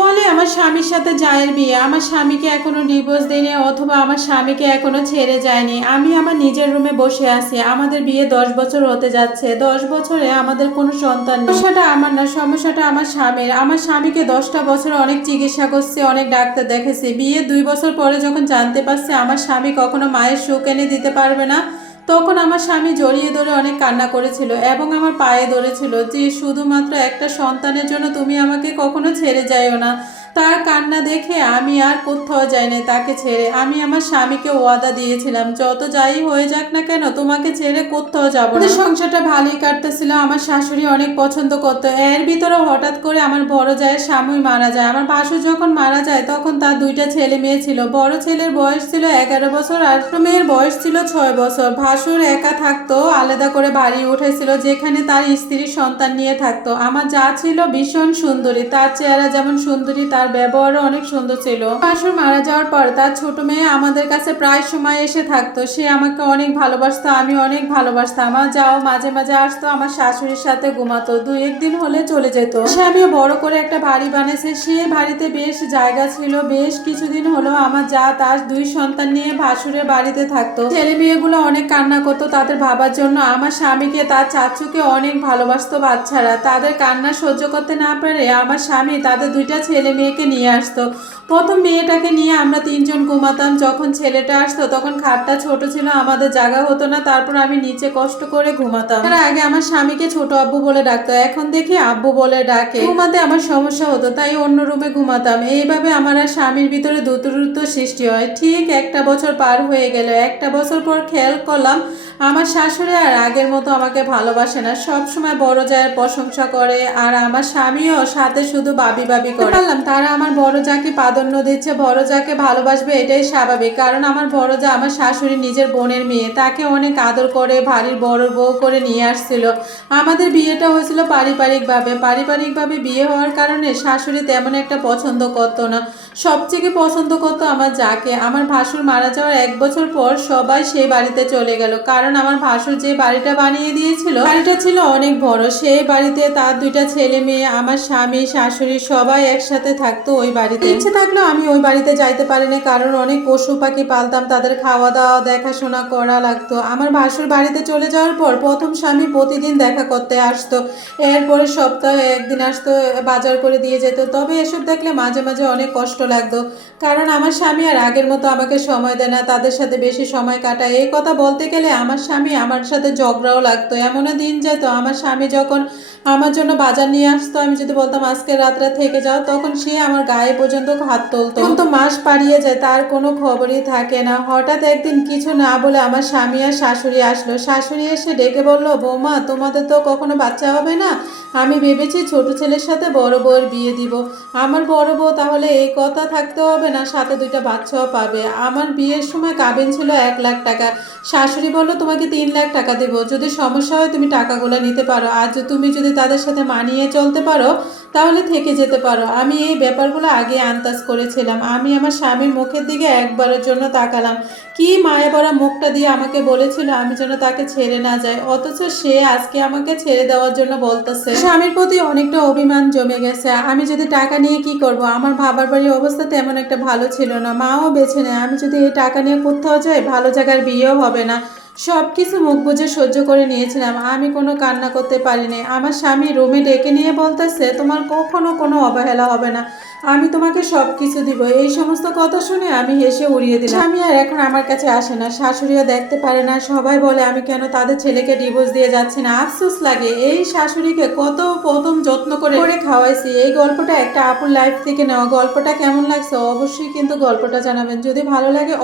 বলে, আমার স্বামীর সাথে জায়ের বিয়ে। আমার স্বামীকে এখনও ডিভোর্স দেয়নি, অথবা আমার স্বামীকে এখনও ছেড়ে যায়নি। আমি আমার নিজের রুমে বসে আছি। আমাদের বিয়ে দশ বছর হতে যাচ্ছে। দশ বছরে আমাদের কোনো সন্তান সমস্যাটা আমার না, সমস্যাটা আমার স্বামীর। আমার স্বামীকে দশটা বছর অনেক চিকিৎসা করছে, অনেক ডাক্তার দেখেছি বিয়ে দুই বছর পরে যখন জানতে পারছে, আমার স্বামী কখনো মায়ের সুখ এনে দিতে পারবে না। তখন আমার স্বামী জড়িয়ে ধরে অনেক কান্না করেছিল এবং আমার পায়ে ধরেছিল যে, শুধুমাত্র একটা সন্তানের জন্য তুমি আমাকে কখনো ছেড়ে যাইও না। তার কান্না দেখে আমি আর কোথাও যাই নাই তাকে ছেড়ে। আমি আমার স্বামীকে ওয়াদা দিয়েছিলাম, যত যাই হয়ে যাক না কেন তোমাকে ছেড়ে কোথাও যাব না। সংসারটা ভালোই কাটতেছিল, আমার শাশুড়ি অনেক পছন্দ করতো। এর ভিতরে হঠাৎ করে আমার বড় জায়ের স্বামী মারা যায়। আমার ভাসুর যখন মারা যায়, তখন তার দুইটা ছেলে মেয়ে ছিল। বড় ছেলের বয়স ছিল এগারো বছর, আর মেয়ের বয়স ছিল ছয় বছর। ভাসুর একা থাকতো, আলাদা করে বাড়ি উঠেছিল, যেখানে তার স্ত্রীর সন্তান নিয়ে থাকতো। আমার যা ছিল ভীষণ সুন্দরী, তার চেহারা যেমন সুন্দরী, তার ব্যবহারও অনেক সুন্দর ছিল। ভাসুর মারা যাওয়ার পর তার ছোট মেয়ে আমাদের কাছে প্রায় সময় এসে থাকতো। সে আমাকে অনেক ভালোবাসতো, আমি অনেক ভালোবাসতাম। আমার যাও, মাঝে মাঝে আসতো, আমার শাশুড়ির সাথে ঘুমাতো। দু একদিন হলে চলে যেত। সে আমিও বড় করে একটা বাড়ি বানিয়েছে। সে বাড়িতে বেশ জায়গা ছিল, বেশ কিছুদিন হলো আমার যা, তার দুই সন্তান নিয়ে ভাসুরের বাড়িতে থাকতো। ছেলে মেয়েগুলো অনেক কান্না করতো তাদের ভাবার জন্য। আমার স্বামীকে, তার চাচুকে অনেক ভালোবাসতো বাচ্চারা। তাদের কান্না সহ্য করতে না পারে আমার স্বামী, তাদের দুইটা ছেলে মেয়েকে নিয়ে আসতো। প্রথম মেয়েটাকে নিয়ে আমরা তিনজন ঘুমাতাম। যখন ছেলেটা আসতো, তখন খাটটা ছোট ছিল, আমাদের জায়গা হতো না। তারপর আমি নিচে কষ্ট করে ঘুমাতাম। তার আগে আমার স্বামীকে ছোট আব্বু বলে ডাকতো। এখন দেখি আব্বু বলে ডাকে। ঘুমাতে আমার সমস্যা হতো, তাই অন্য রুমে ঘুমাতাম। এইভাবে আমার আর স্বামীর ভিতরে দূরত্ব সৃষ্টি হয়। ঠিক একটা বছর পার হয়ে গেল। একটা বছর পর খেয়াল করলাম, আমার শাশুড়ি আর আগের মতো আমাকে ভালোবাসে না। সব সময় বড় জায়ের প্রশংসা করে, আর আমার স্বামীও সাথে শুধু বাবি বাবি করে। পারলাম, তারা আমার বড় যাকে প্রাধান্য দিচ্ছে, বড় যাকে ভালোবাসবে, এটাই স্বাভাবিক। কারণ আমার বড় যা আমার শাশুড়ি নিজের বোনের মেয়ে, তাকে অনেক আদর করে ভারীর বড় বউ করে নিয়ে আসছিল। আমাদের বিয়েটা হয়েছিল পারিবারিকভাবে। পারিবারিকভাবে বিয়ে হওয়ার কারণে শাশুড়ি তেমন একটা পছন্দ করতো না। সবথেকে পছন্দ করতো আমার যাকে। আমার ভাসুর মারা যাওয়ার এক বছর পর সবাই সেই বাড়িতে চলে গেল। কারণ আমার ভাসুর যে বাড়িটা বানিয়ে দিয়েছিল, বাড়িটা ছিল অনেক বড়। সেই বাড়িতে তার দুইটা ছেলে মেয়ে, আমার স্বামী, শাশুড়ি সবাই একসাথে থাকতো ওই বাড়িতে। ইচ্ছে থাকলেও আমি ওই বাড়িতে যাইতে পারিনি, কারণ অনেক পশু পাখি পালতাম, তাদের খাওয়া দাওয়া দেখাশোনা করা লাগতো। আমার ভাসুর বাড়িতে চলে যাওয়ার পর প্রথম স্বামী প্রতিদিন দেখা করতে আসতো। এরপরে সপ্তাহে একদিন আসতো, বাজার করে দিয়ে যেত। তবে এসব দেখলে মাঝে মাঝে অনেক কষ্ট লাগতো। কারণ আমার স্বামী আর আগের মতো আমাকে সময় দেয় না, তাদের সাথে বেশি সময় কাটায়। এই কথা বলতে গেলে আমার স্বামী আমার সাথে ঝগড়াও লাগতো। এমনও দিন যেত, আমার স্বামী যখন আমার জন্য বাজার নিয়ে আসতো, আমি যদি বলতাম আজকে রাত্রে থেকে যাও, তখন সে আমার গায়ে পর্যন্ত হাত তুলতো। তো মাস পাড়িয়ে যায়, তার কোনো খবরই থাকে না। হঠাৎ একদিন কিছু না বলে আমার স্বামী আর শাশুড়ি আসলো। শাশুড়ি এসে ডেকে বলল, বৌমা, তোমাদের তো কখনো বাচ্চা হবে না? আমি ভেবেছি ছোট ছেলের সাথে বড় বউয়ের বিয়ে দিব। আমার বড় বউ তাহলে এই কথা থাকতে হবে না? সাথে দুইটা বাচ্চাও পাবে। আমার বিয়ের সময় কাবিন ছিল এক লাখ টাকা। শাশুড়ি বলল, তোমাকে তিন লাখ টাকা দেবো। যদি সমস্যা হয়, তুমি টাকাগুলো নিতে পারো। আর তুমি যদি তাদের সাথে মানিয়ে চলতে পারো, তাহলে থেকে যেতে পারো। আমি এই ব্যাপারগুলো আগে আন্দাজ করেছিলাম। আমি আমার স্বামীর মুখের দিকে একবারের জন্য তাকালাম। কি মায়া ভরা মুখটা দিয়ে আমাকে বলেছিল আমি যেন তাকে ছেড়ে না যাই। অথচ সে আজকে আমাকে ছেড়ে দেওয়ার জন্য বলতেছে। স্বামীর প্রতি অনেকটা অভিমান জমে গেছে। আমি যদি টাকা নিয়ে কি করব? আমার বাবার বাড়ির অবস্থা তেমন একটা ভালো ছিল না। মাও বেছে নেয়। আমি যদি এই টাকা নিয়ে কোথাও যাই, ভালো জায়গার বিয়েও হবে না। সব কিছু মুখ বুঝে সহ্য করে নিয়েছিলাম। আমি কোনো কান্না করতে পারিনি। আমার স্বামী রুমে ডেকে নিয়ে বলতেছে, তোমার কখনো কোনো অবহেলা হবে না। আমি তোমাকে সব কিছু দিব। এই সমস্ত কথা শুনে আমি হেসে উড়িয়ে দিলাম। স্বামী আর এখন আমার কাছে আসে না। শাশুড়িও দেখতে পারে না। সবাই বলে, আমি কেন তাদের ছেলেকে ডিভোর্স দিয়ে যাচ্ছি না? আফসোস লাগে। এই শাশুড়িকে কত প্রথম যত্ন করে করে খাওয়াইছি। এই গল্পটা একটা আপুর লাইফ থেকে নেওয়া। গল্পটা কেমন লাগছে? অবশ্যই কিন্তু গল্পটা জানাবেন। যদি ভালো লাগে